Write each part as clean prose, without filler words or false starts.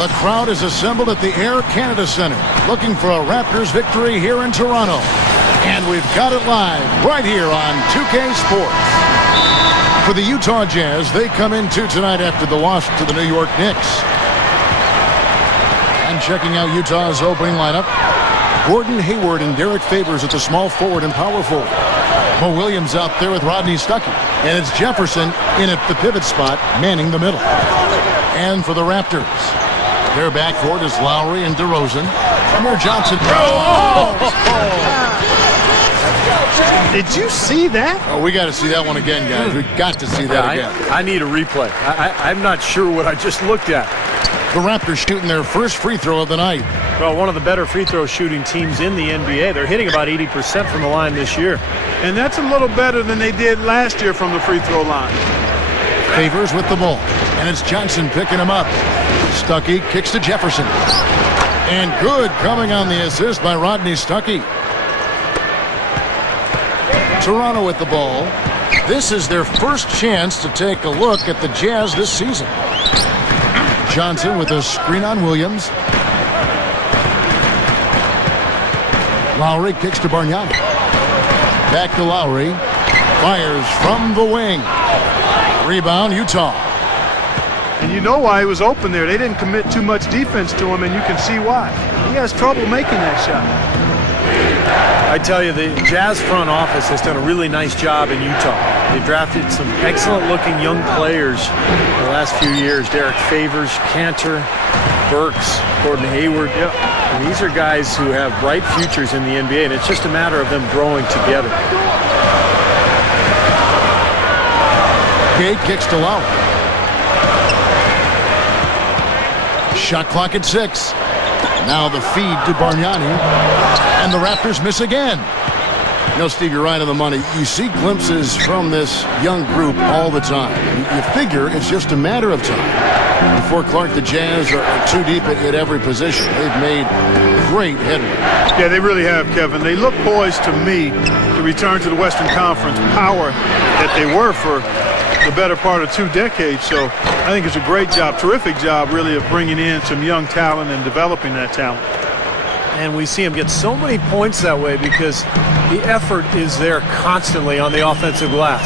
The crowd is assembled at the Air Canada Centre, looking for a Raptors victory here in Toronto. And we've got it live right here on 2K Sports. For the Utah Jazz, they come in tonight after the loss to the New York Knicks. And checking out Utah's opening lineup, Gordon Hayward and Derek Favors at the small forward and power forward. Mo Williams out there with Rodney Stuckey. And it's Jefferson in at the pivot spot, manning the middle. And for the Raptors, their backcourt is Lowry and DeRozan. Amir Johnson. Did you see that? Oh, we got to see that one again, guys. We got to see that again. I need a replay. I'm not sure what I just looked at. The Raptors shooting their first free throw of the night. Well, one of the better free throw shooting teams in the NBA. They're hitting about 80% from the line this year. And that's a little better than they did last year from the free throw line. Favors with the ball. And it's Johnson picking him up. Stuckey kicks to Jefferson. And good coming on the assist by Rodney Stuckey. Toronto with the ball. This is their first chance to take a look at the Jazz this season. Johnson with a screen on Williams. Lowry kicks to Bargnani. Back to Lowry. Fires from the wing. Rebound, Utah. And you know why he was open there. They didn't commit too much defense to him, and you can see why. He has trouble making that shot. I tell you, the Jazz front office has done a really nice job in Utah. They've drafted some excellent-looking young players in the last few years. Derek Favors, Cantor, Burks, Gordon Hayward. Yep. And these are guys who have bright futures in the NBA, and it's just a matter of them growing together. Gay kicks to Lowry. Shot clock at 6. Now the feed to Bargnani. And the Raptors miss again. You know, Steve, you're right on the money. You see glimpses from this young group all the time. You figure it's just a matter of time before Clark, the Jazz are too deep at every position. They've made great headway. Yeah, they really have, Kevin. They look poised to me to return to the Western Conference power that they were for the better part of 2 decades. So I think it's a great job, terrific job, really, of bringing in some young talent and developing that talent. And we see him get so many points that way because the effort is there constantly on the offensive glass.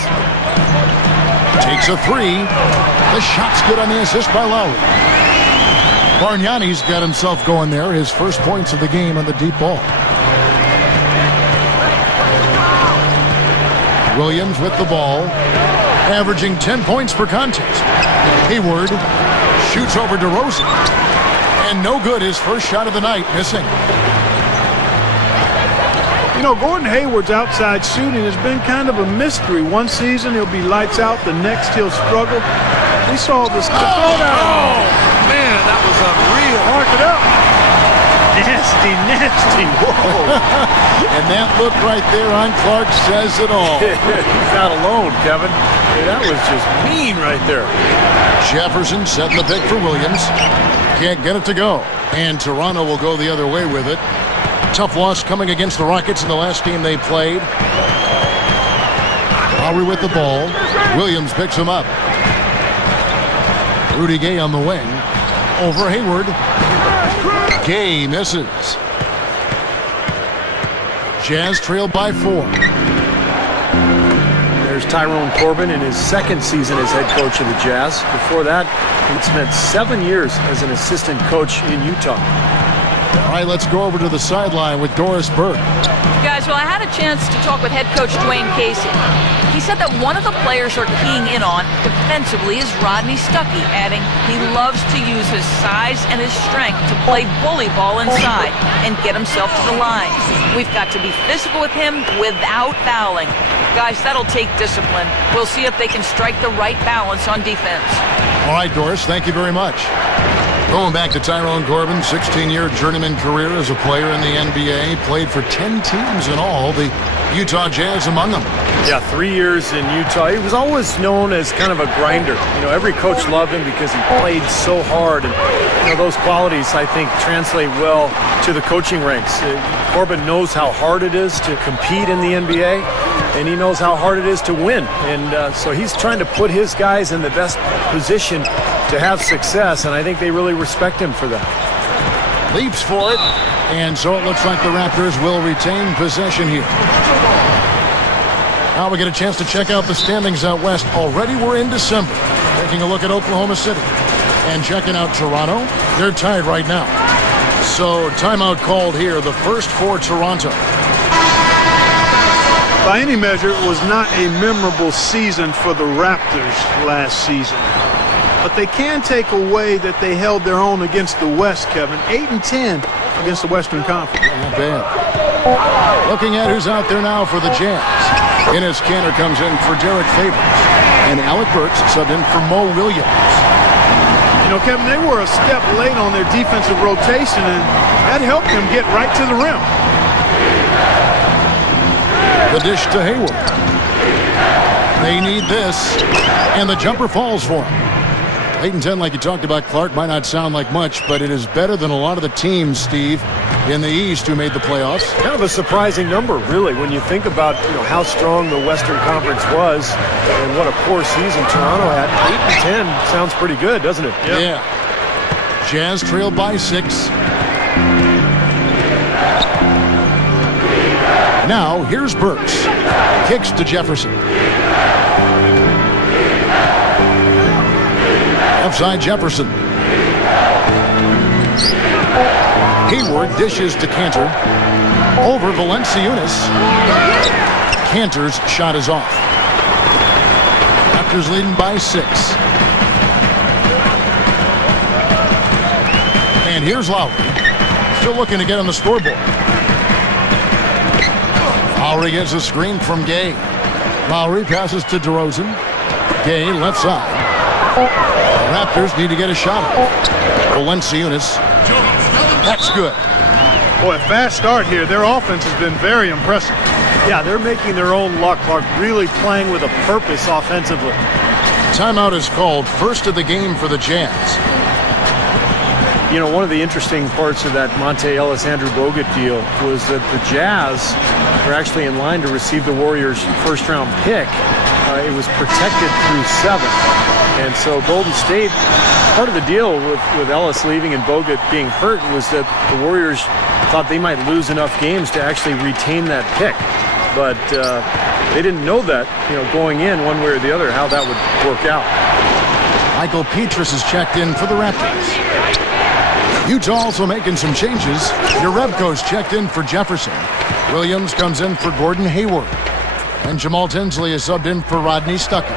Takes a 3. The shot's good on the assist by Lowry. Bargnani's got himself going there. His first points of the game on the deep ball. Williams with the ball, averaging 10 points per contest. Hayward shoots over DeRozan. And no good, his first shot of the night, missing. You know, Gordon Hayward's outside shooting has been kind of a mystery. One season he'll be lights out, the next he'll struggle. We saw this. Oh, man, that was unreal. Mark it up. Nasty. Whoa. And that look right there on Clark says it all. He's not alone, Kevin. That was just mean right there. Jefferson setting the pick for Williams. Can't get it to go. And Toronto will go the other way with it. Tough loss coming against the Rockets in the last game they played. Lowry with the ball. Williams picks him up. Rudy Gay on the wing. Over Hayward. Gay misses. Jazz trailed by 4. There's Tyrone Corbin in his second season as head coach of the Jazz. Before that, he'd spent 7 years as an assistant coach in Utah. All right, let's go over to the sideline with Doris Burke. Guys, well, I had a chance to talk with head coach Dwayne Casey. He said that one of the players they're keying in on defensively is Rodney Stuckey, adding he loves to use his size and his strength to play bully ball inside and get himself to the line. We've got to be physical with him without fouling. Guys, that'll take discipline. We'll see if they can strike the right balance on defense. All right, Doris, thank you very much. Going back to Tyrone Corbin, 16-year journeyman career as a player in the NBA. Played for 10 teams in all, the Utah Jazz among them. Yeah, 3 years in Utah. He was always known as kind of a grinder. You know, every coach loved him because he played so hard. And, you know, those qualities, I think, translate well to the coaching ranks. Corbin knows how hard it is to compete in the NBA. and he knows how hard it is to win. And so he's trying to put his guys in the best position to have success, and I think they really respect him for that. Leaps for it, and so it looks like the Raptors will retain possession here. Now we get a chance to check out the standings out west. Already we're in December. Taking a look at Oklahoma City and checking out Toronto. They're tied right now. So timeout called here, the first for Toronto. By any measure, it was not a memorable season for the Raptors last season. But they can take away that they held their own against the West, Kevin. 8-10 against the Western Conference. Not bad. Looking at who's out there now for the Jazz. Enes Kanter comes in for Derek Favors. And Alec Burks subbed in for Mo Williams. You know, Kevin, they were a step late on their defensive rotation, and that helped them get right to the rim. The dish to Hayward. They need this, and the jumper falls for him. 8-10, like you talked about, Clark, might not sound like much, but it is better than a lot of the teams, Steve, in the East who made the playoffs. Kind of a surprising number, really, when you think about how strong the Western Conference was and what a poor season Toronto had. 8-10 sounds pretty good, doesn't it? Yep. Yeah. Jazz trailed by 6. Now, here's Burks. Kicks to Jefferson. Left side, Jefferson. Hayward dishes to Kanter. Over Valanciunas. Kanter's shot is off. Raptors leading by 6. And here's Lowry. Still looking to get on the scoreboard. Lowry gets a screen from Gay. Lowry passes to DeRozan. Gay left side. The Raptors need to get a shot off. Valanciunas. That's good. Boy, fast start here. Their offense has been very impressive. Yeah, they're making their own luck, Clark, really playing with a purpose offensively. Timeout is called. First of the game for the Jazz. You know, one of the interesting parts of that Monte Ellis-Andrew Bogut deal was that the Jazz were actually in line to receive the Warriors' first-round pick. It was protected through 7. And so Golden State, part of the deal with Ellis leaving and Bogut being hurt was that the Warriors thought they might lose enough games to actually retain that pick. But they didn't know that, going in one way or the other, how that would work out. Michael Petrus is checked in for the Raptors. Utah also making some changes. Jerebko's checked in for Jefferson. Williams comes in for Gordon Hayward. And Jamal Tinsley is subbed in for Rodney Stuckey.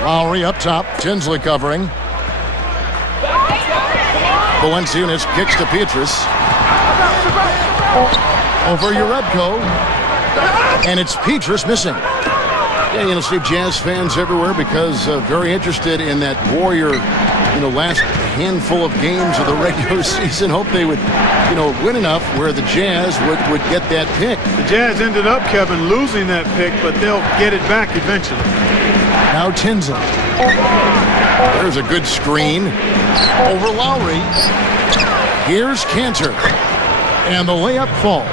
Lowry up top. Tinsley covering. Valanciunas kicks to Petrus. Over Jerebko. And it's Petrus missing. Yeah, Steve, Jazz fans everywhere because very interested in that Warrior, last handful of games of the regular season. Hope they would, win enough where the Jazz would get that pick. The Jazz ended up, Kevin, losing that pick, but they'll get it back eventually. Now Tinsley. There's a good screen. Over Lowry. Here's Kanter. And the layup falls.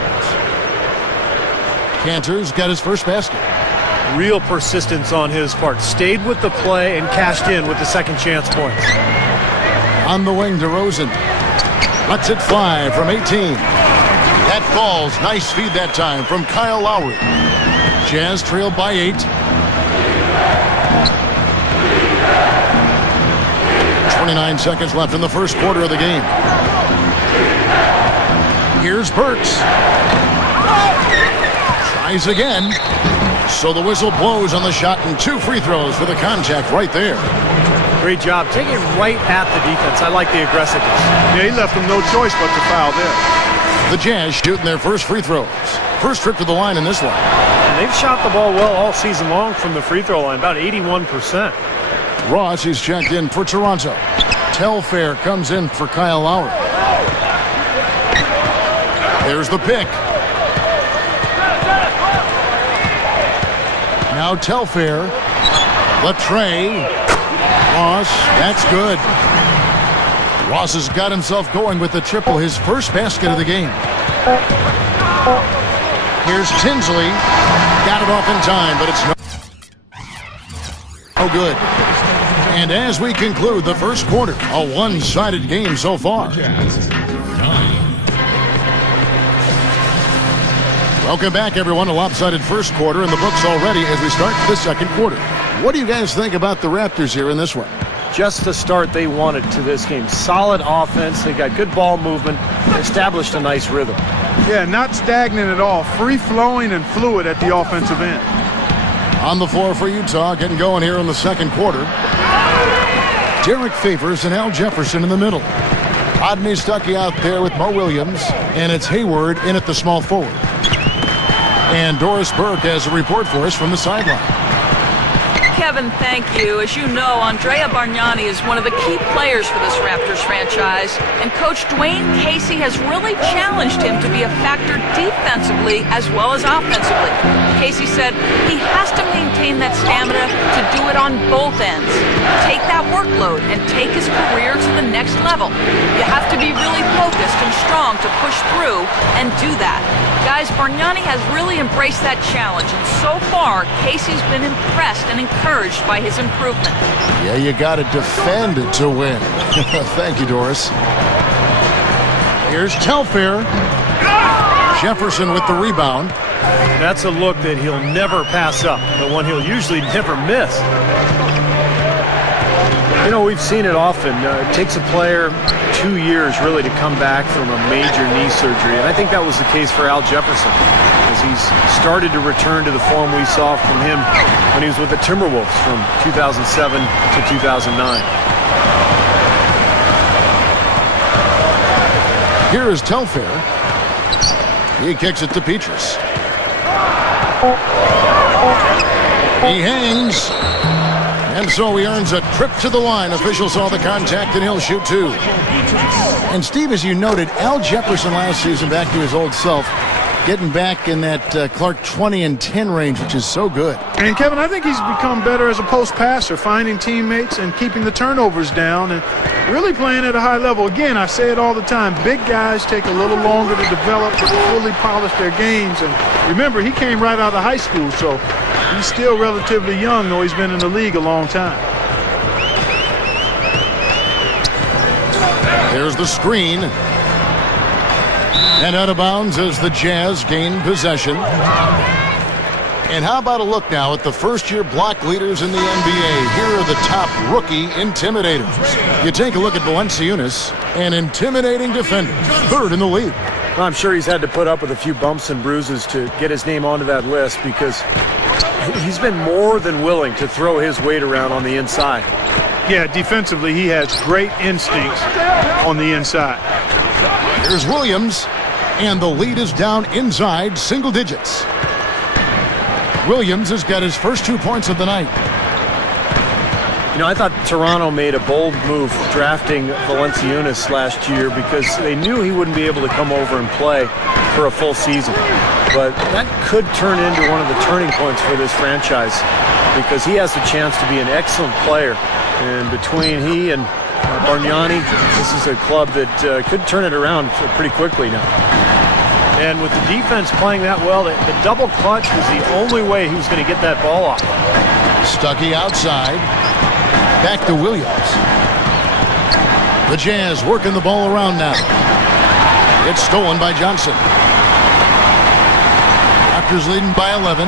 Kanter's got his first basket. Real persistence on his part. Stayed with the play and cashed in with the second chance points. On the wing, DeRozan. Lets it fly from 18. That falls. Nice feed that time from Kyle Lowry. Jazz trailed by 8. 29 seconds left in the first quarter of the game. Here's Burks. Tries again. So the whistle blows on the shot and 2 free throws for the contact right there. Great job. Taking it right at the defense. I like the aggressiveness. Yeah, he left them no choice but to foul there. The Jazz shooting their first free throws. First trip to the line in this one. And they've shot the ball well all season long from the free throw line, about 81%. Ross is checked in for Toronto. Telfair comes in for Kyle Lowry. There's the pick. Now Telfair. Latre. Ross. That's good. Ross has got himself going with the triple, his first basket of the game. Here's Tinsley. Got it off in time, but it's no good. And as we conclude the first quarter, a one-sided game so far. Welcome back, everyone. A lopsided first quarter in the books already as we start the second quarter. What do you guys think about the Raptors here in this one? Just the start they wanted to this game. Solid offense. They got good ball movement. Established a nice rhythm. Yeah, not stagnant at all. Free-flowing and fluid at the offensive end. On the floor for Utah, getting going here in the second quarter. Derek Favors and Al Jefferson in the middle. Rodney Stuckey out there with Mo Williams. And it's Hayward in at the small forward. And Doris Burke has a report for us from the sideline. Kevin, thank you. As you know, Andrea Bargnani is one of the key players for this Raptors franchise, and Coach Dwayne Casey has really challenged him to be a factor defensively as well as offensively. Casey said he has to maintain that stamina to do it on both ends, take that workload, and take his career to the next level. You have to be really focused and strong to push through and do that. Guys, Bargnani has really embraced that challenge, and so far, Casey's been impressed and encouraged by his improvement. Yeah, you got to defend to win. Thank you, Doris. Here's Telfair. Jefferson with the rebound. That's a look that he'll never pass up, the one he'll usually never miss. You know, we've seen it often. It takes a player 2 years really to come back from a major knee surgery, and I think that was the case for Al Jefferson, as he's started to return to the form we saw from him when he was with the Timberwolves from 2007 to 2009. Here is Telfair. He kicks it to Petrus. He hangs. And so he earns a trip to the line. Official saw the contact, and he'll shoot two. And, Steve, as you noted, Al Jefferson last season, back to his old self, getting back in that Clark 20 and 10 range, which is so good. And, Kevin, I think he's become better as a post passer, finding teammates and keeping the turnovers down and really playing at a high level. Again, I say it all the time, big guys take a little longer to develop, to fully polish their games. And remember, he came right out of high school, so he's still relatively young, though he's been in the league a long time. There's the screen. And out of bounds as the Jazz gain possession. And how about a look now at the first-year block leaders in the NBA? Here are the top rookie intimidators. You take a look at Valanciunas, an intimidating defender, third in the league. Well, I'm sure he's had to put up with a few bumps and bruises to get his name onto that list, because he's been more than willing to throw his weight around on the inside. Yeah, defensively, he has great instincts on the inside. Here's Williams, and the lead is down inside single digits. Williams has got his first 2 points of the night. You know, I thought Toronto made a bold move drafting Valanciunas last year because they knew he wouldn't be able to come over and play for a full season. But that could turn into one of the turning points for this franchise, because he has the chance to be an excellent player. And between he and Bargnani, this is a club that could turn it around pretty quickly now. And with the defense playing that well, the double clutch was the only way he was going to get that ball off. Stuckey outside. Back to Williams. The Jazz working the ball around now. It's stolen by Johnson. Raptors leading by 11.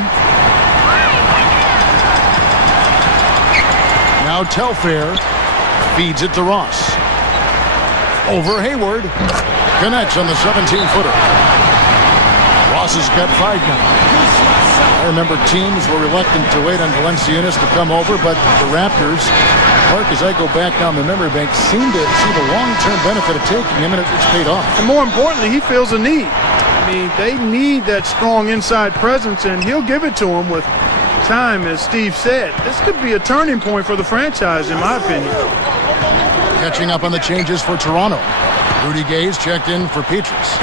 Now Telfair feeds it to Ross. Over Hayward. Connects on the 17-footer. Ross has got 5 now. I remember teams were reluctant to wait on Valanciunas to come over, but the Raptors, Mark, as I go back down the memory bank, seem to see the long-term benefit of taking him, and it's paid off. And more importantly, he feels a need. I mean, they need that strong inside presence, and he'll give it to them with time, as Steve said. This could be a turning point for the franchise, in my opinion. Catching up on the changes for Toronto. Rudy Gay's checked in for Petrus.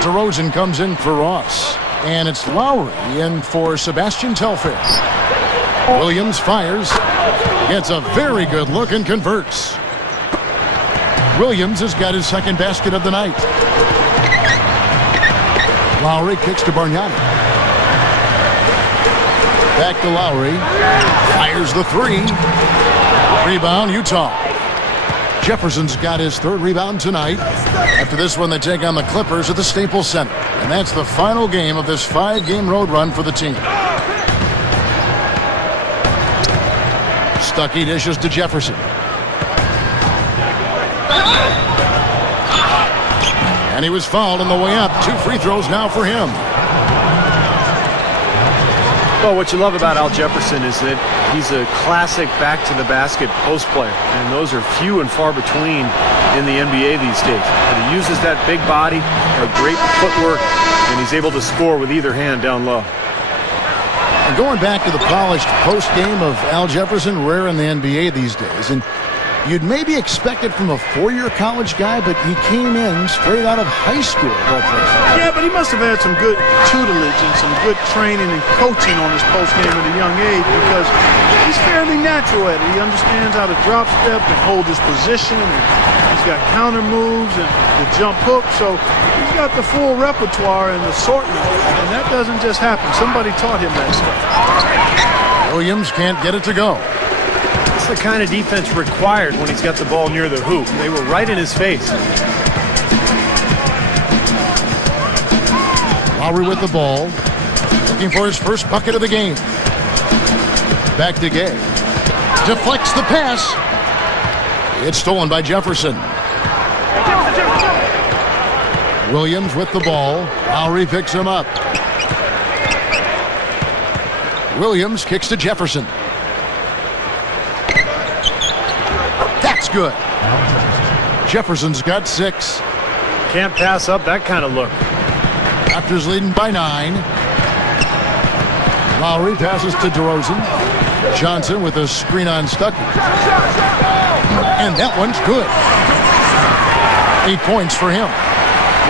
DeRozan comes in for Ross. And it's Lowry in for Sebastian Telfair. Williams fires. Gets a very good look and converts. Williams has got his second basket of the night. Lowry kicks to Bargnani. Back to Lowry. Fires the three. Rebound, Utah. Jefferson's got his third rebound tonight. After this one, they take on the Clippers at the Staples Center. And that's the final game of this 5-game road run for the team. Stuckey dishes to Jefferson. And he was fouled on the way up. 2 free throws now for him. Well, what you love about Al Jefferson is that he's a classic back-to-the-basket post player, and those are few and far between in the NBA these days. But he uses that big body, great footwork, and he's able to score with either hand down low. And going back to the polished post game of Al Jefferson, rare in the NBA these days. And you'd maybe expect it from a 4-year college guy, but he came in straight out of high school. Yeah, but he must have had some good tutelage and some good training and coaching on his post game at a young age, because he's fairly natural at it. He understands how to drop step and hold his position, and he's got counter moves and the jump hook. So he's got the full repertoire and assortment, and that doesn't just happen. Somebody taught him that stuff. Williams can't get it to go. It's the kind of defense required when he's got the ball near the hoop. They were right in his face. Lowry with the ball, looking for his first bucket of the game. Back to Gay. Deflects the pass. It's stolen by Jefferson. Williams with the ball. Lowry picks him up. Williams kicks to Jefferson. That's good. Jefferson's got 6. Can't pass up that kind of look. Raptors leading by 9. Lowry passes to DeRozan. Johnson with a screen on Stuckey. And that one's good. 8 points for him.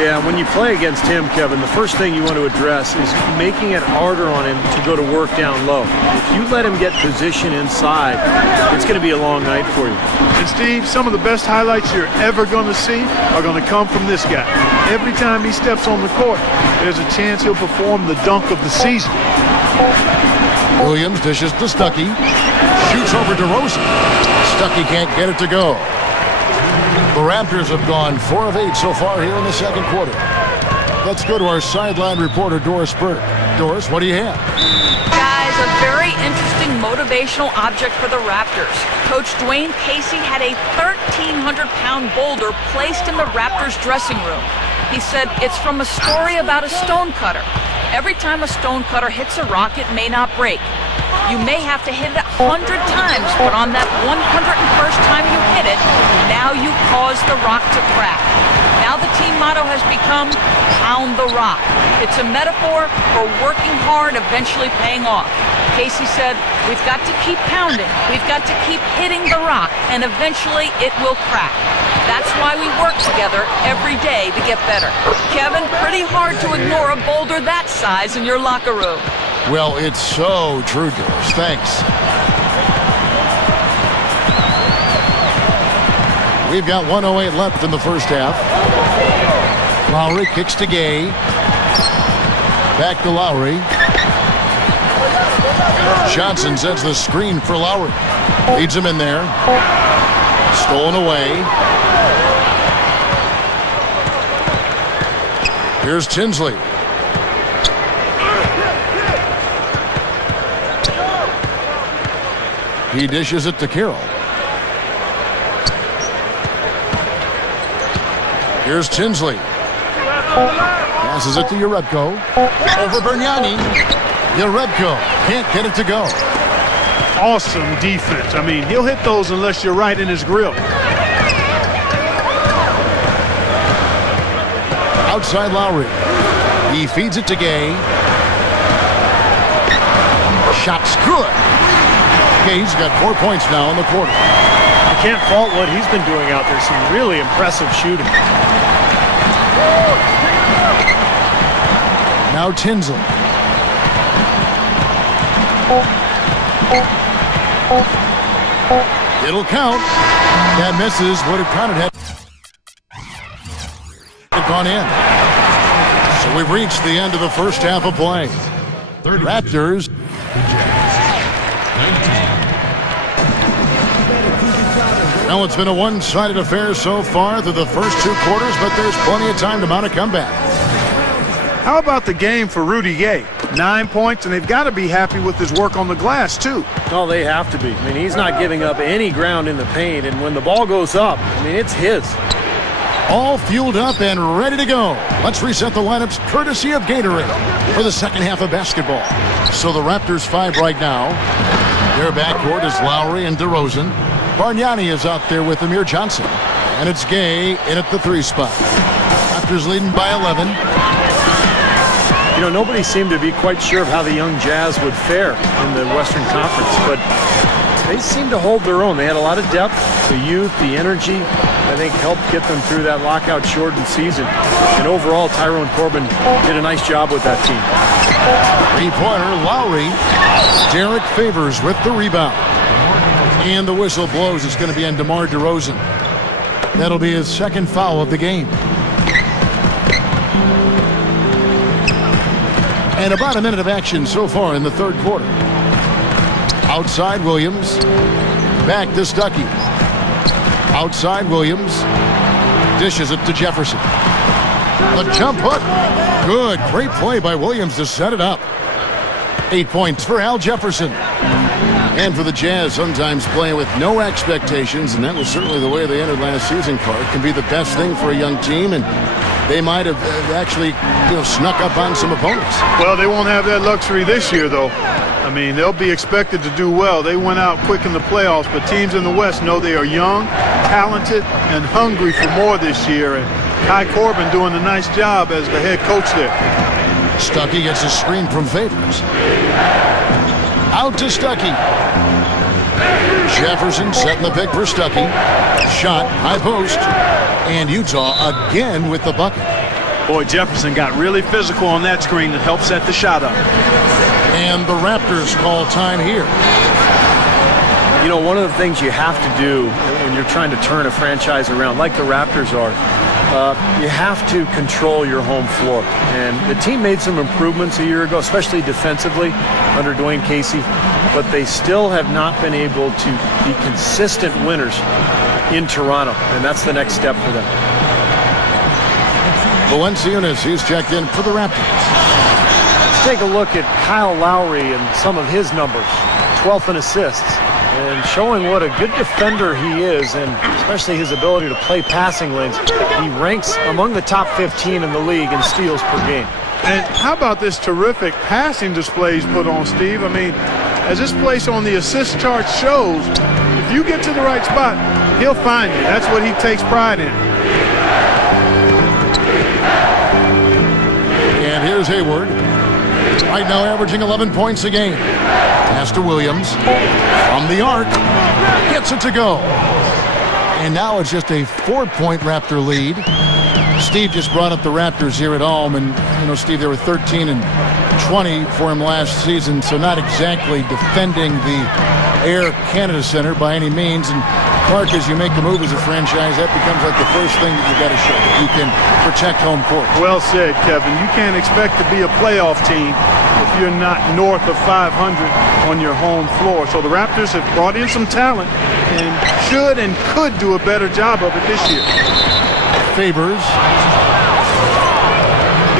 Yeah, when you play against him, Kevin, the first thing you want to address is making it harder on him to go to work down low. If you let him get position inside, it's going to be a long night for you. And Steve, some of the best highlights you're ever going to see are going to come from this guy. Every time he steps on the court, there's a chance he'll perform the dunk of the season. Williams dishes to Stuckey. Shoots over DeRozan. Stuckey can't get it to go. The Raptors have gone 4 of 8 so far here in the second quarter. Let's go to our sideline reporter, Doris Burke. Doris, what do you have? Guys, a very interesting motivational object for the Raptors. Coach Dwayne Casey had a 1,300-pound boulder placed in the Raptors dressing room. He said it's from a story about a stonecutter. Every time a stonecutter hits a rock, it may not break. You may have to hit it 100 times, but on that 101st time you hit it, now you cause the rock to crack. Now the team motto has become pound the rock. It's a metaphor for working hard, eventually paying off. Casey said, we've got to keep pounding, we've got to keep hitting the rock, and eventually it will crack. That's why we work together every day to get better. Kevin, pretty hard to ignore a boulder that size in your locker room. Well, it's so true, Doris. Thanks. We've got 1:08 left in the first half. Lowry kicks to Gay. Back to Lowry. Johnson sets the screen for Lowry. Leads him in there. Stolen away. Here's Tinsley. He dishes it to Carroll. Here's Tinsley. Passes it to Jerebko. Over Bargnani. Jerebko can't get it to go. Awesome defense. I mean, he'll hit those unless you're right in his grill. Outside Lowry. He feeds it to Gay. Shot's good. Gay's got 4 points now in the quarter. You can't fault what he's been doing out there. Some really impressive shooting. Now Tinsley. It'll count. That misses. Would have counted had it gone in. So we've reached the end of the first half of play. Raptors. Now it's been a one-sided affair so far through the first two quarters, but there's plenty of time to mount a comeback. How about the game for Rudy Gay? 9 points, and they've got to be happy with his work on the glass, too. Oh, they have to be. I mean, he's not giving up any ground in the paint, and when the ball goes up, I mean, it's his. All fueled up and ready to go. Let's reset the lineups courtesy of Gatorade for the second half of basketball. So the Raptors 5 right now. Their backcourt is Lowry and DeRozan. Bargnani is out there with Amir Johnson. And it's Gay in at the 3 spot. Raptors leading by 11. You know, nobody seemed to be quite sure of how the young Jazz would fare in the Western Conference, but they seemed to hold their own. They had a lot of depth, the youth, the energy, I think helped get them through that lockout-shortened season. And overall, Tyrone Corbin did a nice job with that team. Three-pointer, Lowry. Derek Favors with the rebound. And the whistle blows. It's going to be on DeMar DeRozan. That'll be his second foul of the game. And about a minute of action so far in the third quarter. Outside Williams. Back to Stuckey. Outside Williams. Dishes it to Jefferson. The jump hook. Good. Great play by Williams to set it up. 8 points for Al Jefferson. And for the Jazz, sometimes playing with no expectations, and that was certainly the way they entered last season, Clark, can be the best thing for a young team, and they might have actually snuck up on some opponents. Well, they won't have that luxury this year, though. I mean, they'll be expected to do well. They went out quick in the playoffs, but teams in the West know they are young, talented, and hungry for more this year, and Ty Corbin doing a nice job as the head coach there. Stuckey gets a screen from Favors. Out to Stuckey. Jefferson setting the pick for Stuckey. Shot, high post. And Utah again with the bucket. Boy, Jefferson got really physical on that screen to help set the shot up. And the Raptors call time here. You know, one of the things you have to do when you're trying to turn a franchise around, like the Raptors are, you have to control your home floor. And the team made some improvements a year ago, especially defensively under Dwayne Casey, but they still have not been able to be consistent winners in Toronto, and that's the next step for them. Valanciunas, he's checked in for the Raptors. Let's take a look at Kyle Lowry and some of his numbers. 12th in assists, and showing what a good defender he is, and especially his ability to play passing lanes. He ranks among the top 15 in the league in steals per game. And how about this terrific passing display he's put on, Steve? I mean, as this place on the assist chart shows, if you get to the right spot, he'll find you. That's what he takes pride in. And here's Hayward. Right now averaging 11 points a game. Pass to Williams. From the arc. Gets it to go. And now it's just a 4-point Raptor lead. Steve just brought up the Raptors here at home. And, Steve, they were 13 and 20 for him last season. So not exactly defending the Air Canada Center by any means. And Clark, as you make a move as a franchise, that becomes like the first thing that you got to show. You can protect home court. Well said, Kevin. You can't expect to be a playoff team if you're not north of 500 on your home floor. So the Raptors have brought in some talent and should and could do a better job of it this year. Favors.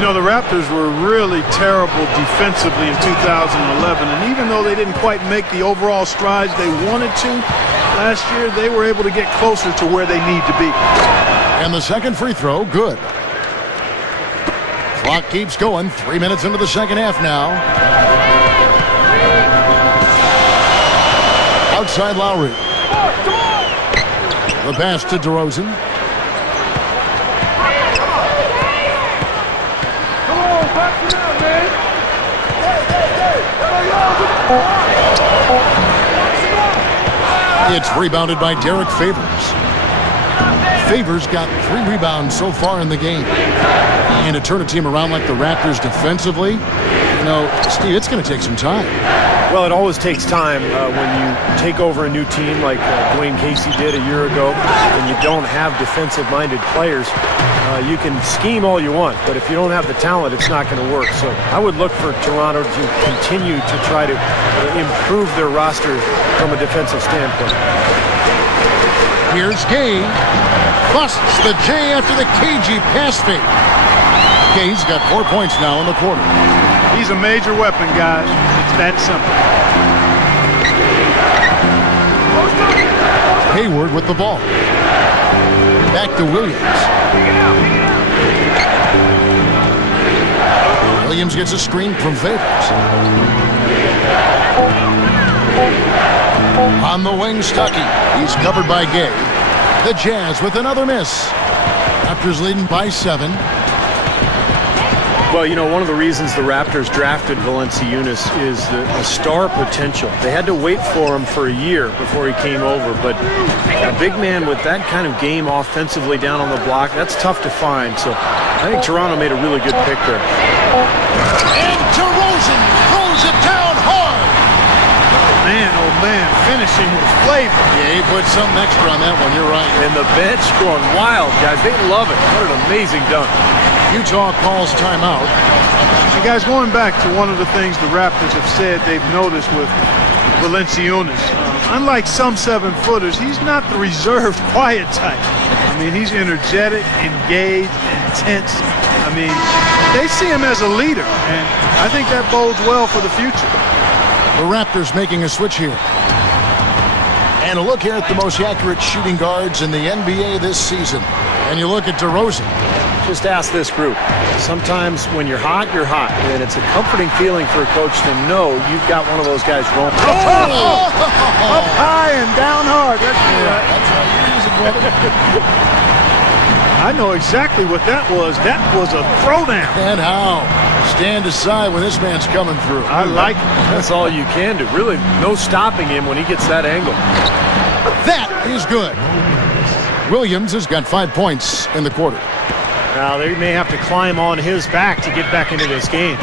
The Raptors were really terrible defensively in 2011, and even though they didn't quite make the overall strides they wanted to last year, they were able to get closer to where they need to be. And the second free throw, good. Clock keeps going. 3 minutes into the second half now. Outside Lowry. The pass to DeRozan. It's rebounded by Derek Favors. Favors got 3 rebounds so far in the game. And to turn a team around like the Raptors defensively, You know, Steve, it's going to take some time. Well, it always takes time when you take over a new team like Dwayne Casey did a year ago, and you don't have defensive-minded players. You can scheme all you want, but if you don't have the talent, it's not going to work. So I would look for Toronto to continue to try to improve their roster from a defensive standpoint. Here's Gay. Busts the J after the cagey pass fake. Gay's got 4 points now in the quarter. He's a major weapon, guys. It's that simple. Hayward with the ball. Back to Williams. Williams gets a screen from Favors. On the wing, Stuckey. He's covered by Gay. The Jazz with another miss. Raptors leading by 7. Well, you know, one of the reasons the Raptors drafted Valanciunas is the star potential. They had to wait for him for a year before he came over, but a big man with that kind of game offensively down on the block, that's tough to find. So I think Toronto made a really good pick there. And DeRozan throws it down hard. Man, oh man, finishing with flavor. Yeah, he put something extra on that one, you're right. And the bench going wild, guys. They love it. What an amazing dunk. Utah calls timeout. And guys, going back to one of the things the Raptors have said they've noticed with Valanciunas, unlike some 7-footers, he's not the reserved, quiet type. I mean, he's energetic, engaged, intense. I mean, they see him as a leader, and I think that bodes well for the future. The Raptors making a switch here. And a look here at the most accurate shooting guards in the NBA this season. And you look at DeRozan. Just ask this group. Sometimes when you're hot, and it's a comforting feeling for a coach to know you've got one of those guys rolling. Up high and down hard. That's how you use it, brother. I know exactly what that was. That was a throwdown. And how? Stand aside when this man's coming through. I like it. That's all you can do. Really, no stopping him when he gets that angle. That is good. Williams has got 5 points in the quarter. Now, they may have to climb on his back to get back into this game.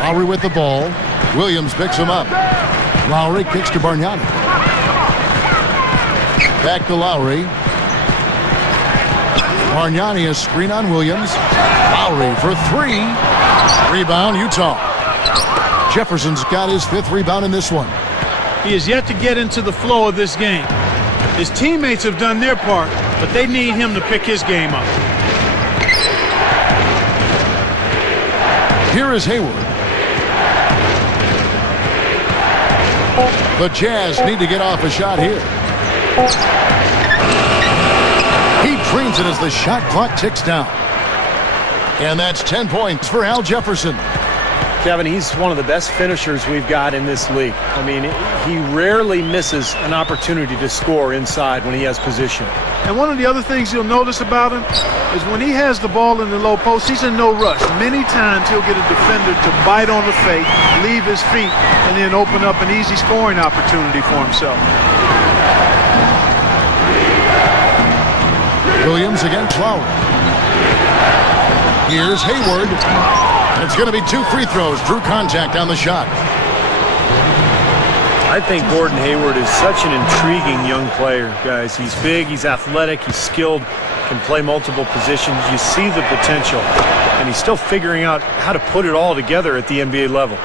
Lowry with the ball. Williams picks him up. Lowry kicks to Bargnani. Back to Lowry. Bargnani, a screen on Williams. Lowry for 3. Rebound, Utah. Jefferson's got his 5th rebound in this one. He is yet to get into the flow of this game. His teammates have done their part, but they need him to pick his game up. Here is Hayward. The Jazz need to get off a shot here. He drains it as the shot clock ticks down. And that's 10 points for Al Jefferson. Kevin, he's one of the best finishers we've got in this league. I mean, he rarely misses an opportunity to score inside when he has position. And one of the other things you'll notice about him is when he has the ball in the low post, he's in no rush. Many times he'll get a defender to bite on the fake, leave his feet, and then open up an easy scoring opportunity for himself. Williams against Lowry. Here's Hayward. It's going to be 2 free throws. Drew contact on the shot. I think Gordon Hayward is such an intriguing young player, guys. He's big, he's athletic, he's skilled, can play multiple positions. You see the potential, and he's still figuring out how to put it all together at the NBA level.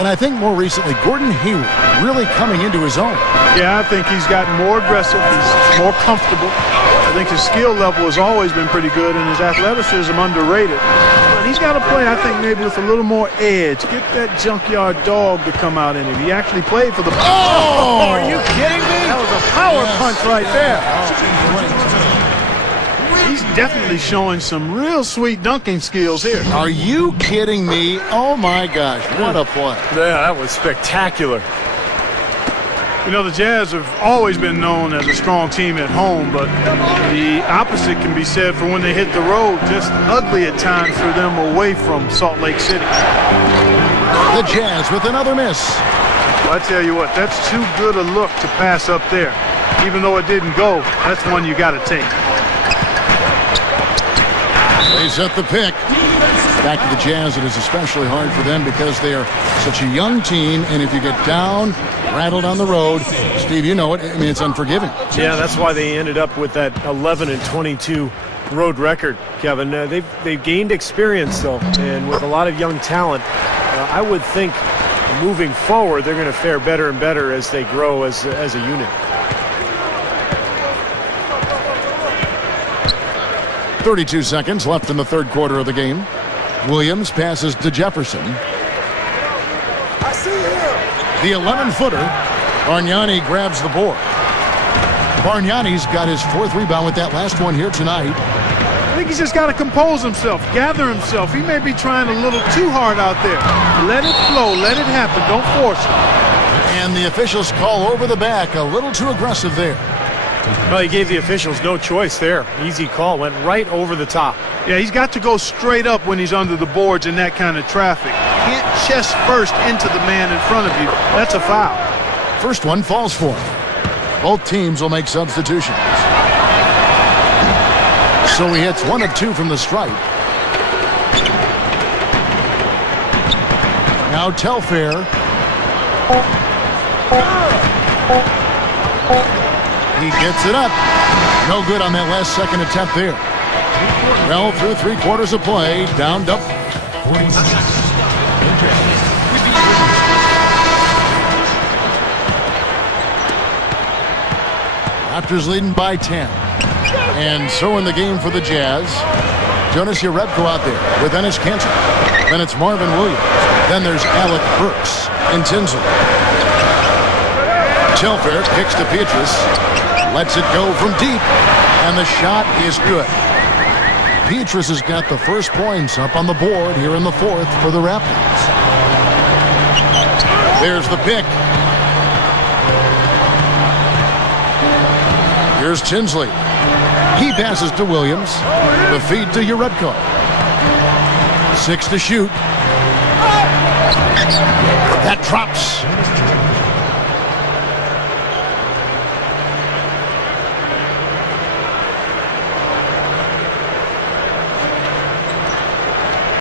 And I think more recently, Gordon Hayward really coming into his own. Yeah, I think he's gotten more aggressive. He's more comfortable. I think his skill level has always been pretty good, and his athleticism underrated. But he's got to play, I think, maybe with a little more edge. Get that junkyard dog to come out in it. He actually played for the... Oh! Are you kidding me? That was a power punch right there. He's definitely showing some real sweet dunking skills here. Are you kidding me? Oh, my gosh. What a play. Yeah, that was spectacular. You know, the Jazz have always been known as a strong team at home, but the opposite can be said for when they hit the road. Just ugly at times for them away from Salt Lake City. The Jazz with another miss. Well, I tell you what, that's too good a look to pass up there. Even though it didn't go, that's one you got to take. They set the pick. Back to the Jazz, it is especially hard for them because they are such a young team, and if you get down, rattled on the road, Steve, you know it, I mean, it's unforgiving. Yeah, that's why they ended up with that 11-22 road record, Kevin. They've gained experience, though, and with a lot of young talent, I would think moving forward, they're going to fare better and better as they grow as a unit. 32 seconds left in the third quarter of the game. Williams passes to Jefferson. I see him. The 11-footer. Bargnani grabs the board. Bargnani's got his fourth rebound with that last one here tonight. I think he's just got to compose himself, gather himself. He may be trying a little too hard out there. Let it flow. Let it happen. Don't force it. And the officials call over the back. A little too aggressive there. Well, he gave the officials no choice there. Easy call. Went right over the top. Yeah, he's got to go straight up when he's under the boards in that kind of traffic. Can't chest first into the man in front of you. That's a foul. First one falls for him. Both teams will make substitutions. So he hits 1 of 2 from the stripe. Now Telfair. He gets it up. No good on that last second attempt there. Well, through 3 quarters of play, down to 40 seconds. Raptors leading by 10. And so in the game for the Jazz, Jonas Jerebko out there with Enes Kanter. Then it's Marvin Williams. Then there's Alec Burks and Tinsley. Telfair kicks to Petrus. Lets it go from deep. And the shot is good. Petrus has got the first points up on the board here in the fourth for the Raptors. There's the pick. Here's Tinsley. He passes to Williams. The feed to Jerebko. 6 to shoot. That drops.